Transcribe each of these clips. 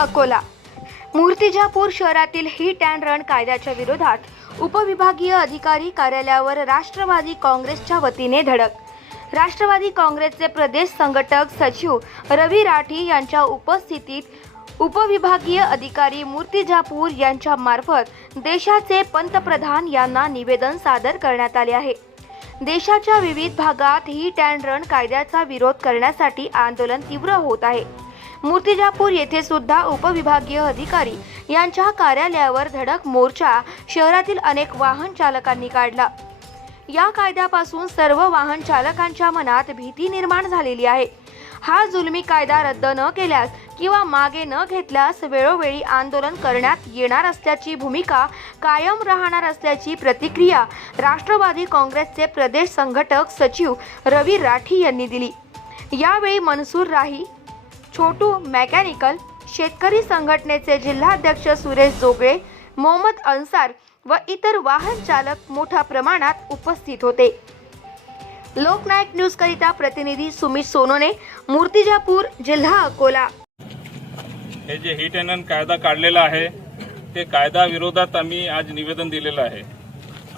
अकोला. मूर्तिजापूर शहरातील hit and run कायद्याच्या विरोधात उपविभागीय अधिकारी कार्यालयावर राष्ट्रवादी काँग्रेसच्या वतीने धडक. राष्ट्रवादी काँग्रेसचे प्रदेश संघटक सचिव रवी राठी यांच्या उपस्थितीत उपविभागीय अधिकारी मूर्तिजापूर यांच्या मार्फत देशाचे पंतप्रधान यांना निवेदन सादर करण्यात आले आहे. देशाच्या विविध भागात हिट अँड रन कायद्याचा विरोध करण्यासाठी आंदोलन तीव्र होत आहे. मूर्तिजापूर येथे सुद्धा उपविभागीय अधिकारी यांच्या कार्यालयावर धडक मोर्चा शहरातील अनेक वाहन चालकांनी काढला. या कायद्यापासून सर्व वाहन चालकांच्या मनात भीती निर्माण झालेली आहे. हा जुलमी कायदा रद्द न केल्यास किंवा मागे न घेतल्यास वेळोवेळी आंदोलन करण्यात येणार असल्याची भूमिका कायम राहणार असल्याची प्रतिक्रिया राष्ट्रवादी काँग्रेसचे प्रदेश संघटक सचिव रवी राठी यांनी दिली. यावेळी मनसूर राही छोटू मेकॅनिकल शेतकरी संघटनेचे जिल्हाध्यक्ष सुरेश जोगळे मोहम्मद अन्सार व इतर वाहन चालक मोठ्या प्रमाणात उपस्थित होते. लोकनायक न्यूज करिता प्रतिनिधी सुमित सोनोने मूर्तिजापूर जिल्हा अकोला. हे जे हिट अँड कायदा काढलेला आहे ते कायदा विरोधात आम्ही आज निवेदन दिलेलं आहे.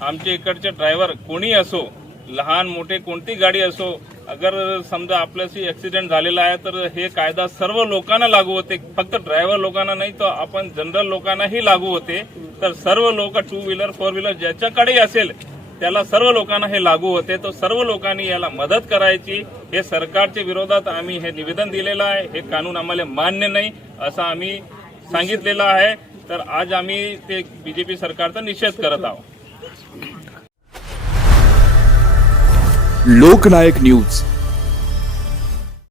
आमच्या इकडचे ड्रायव्हर कोणी असो लहान मोठे कोणती गाडी असो अगर समजा आपल्याशी ऍक्सिडेंट झालेला आहे तर हे कायदा सर्व लोकांना लागू होते. फक्त ड्रायव्हर लोकांना नाही तर आपण जनरल लोकांनाही लागू होते. तर सर्व लोक टू व्हीलर फोर व्हीलर ज्याच्याकडे असेल त्याला सर्व लोकांना हे लागू होते. तर सर्व लोकांनी याला मदत करायची. हे सरकारच्या विरोधात आम्ही हे निवेदन दिलेलं आहे. हे कानून आम्हाला मान्य नाही असं आम्ही सांगितलेलं आहे. तर आज आम्ही ते बीजेपी सरकारचा निषेध करत आहोत. लोकनायक न्यूज.